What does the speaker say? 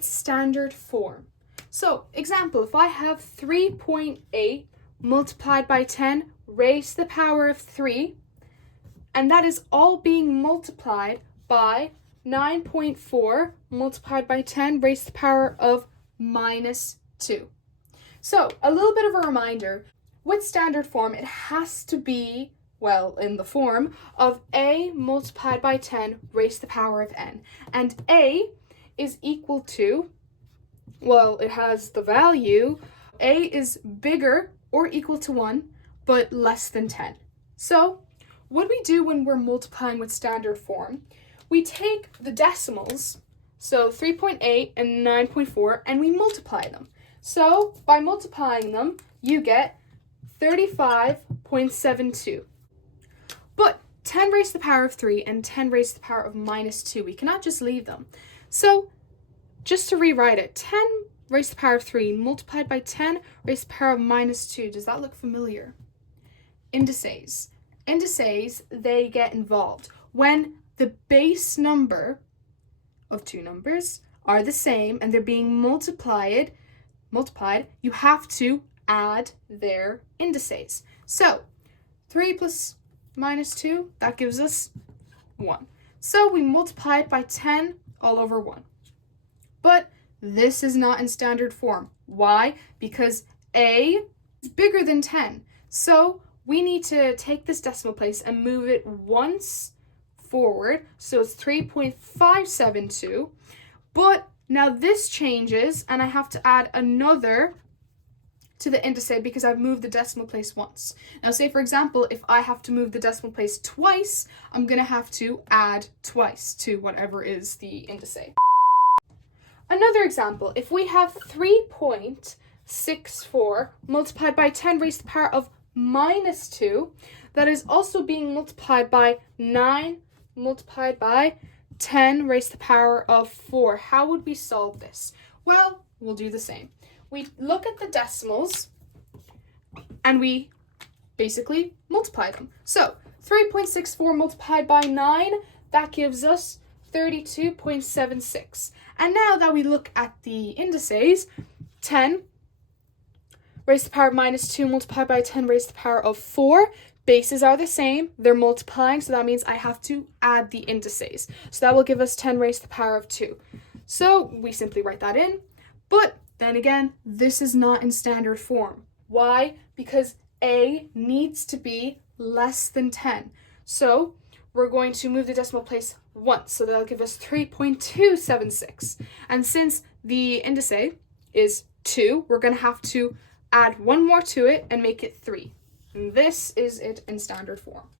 with standard form. So, example, if I have 3.8 multiplied by 10 raised to the power of 3, and that is all being multiplied by 9.4 multiplied by 10 raised to the power of minus 2. So, a little bit of a reminder, with standard form, it has to be, well, in the form of a multiplied by 10 raised to the power of n. And a is equal to, well, it has the value, a is bigger or equal to 1, but less than 10. So, what we do when we're multiplying with standard form, we take the decimals, so 3.8 and 9.4, and we multiply them. So, by multiplying them, you get 35.72. But 10 raised to the power of 3 and 10 raised to the power of minus 2, we cannot just leave them. So, just to rewrite it, 10 raised to the power of 3 multiplied by 10 raised to the power of minus 2. Does that look familiar? Indices. Indices, they get involved when the base number of two numbers are the same and they're being multiplied, you have to add their indices. So, 3 plus minus 2, that gives us 1. So we multiply it by 10 all over 1. But this is not in standard form. Why? Because a is bigger than 10. So we need to take this decimal place and move it once forward. So it's 3.572. But now this changes and I have to add another to the indice because I've moved the decimal place once. Now say for example, if I have to move the decimal place twice, I'm going to have to add twice to whatever is the indice. Another example, if we have 3.64 multiplied by 10 raised to the power of minus 2, that is also being multiplied by 9 multiplied by 10 raised to the power of 4. How would we solve this? Well, we'll do the same. We look at the decimals and we basically multiply them. So 3.64 multiplied by 9, that gives us 32.76. And now that we look at the indices, 10 raised to the power of minus 2 multiplied by 10 raised to the power of 4, bases are the same, they're multiplying, so that means I have to add the indices. So that will give us 10 raised to the power of 2. So we simply write that in, but then again, this is not in standard form. Why? Because a needs to be less than 10. So we're going to move the decimal place once, so that'll give us 3.276. And since the indice is 2, we're going to have to add one more to it and make it 3. And this is it in standard form.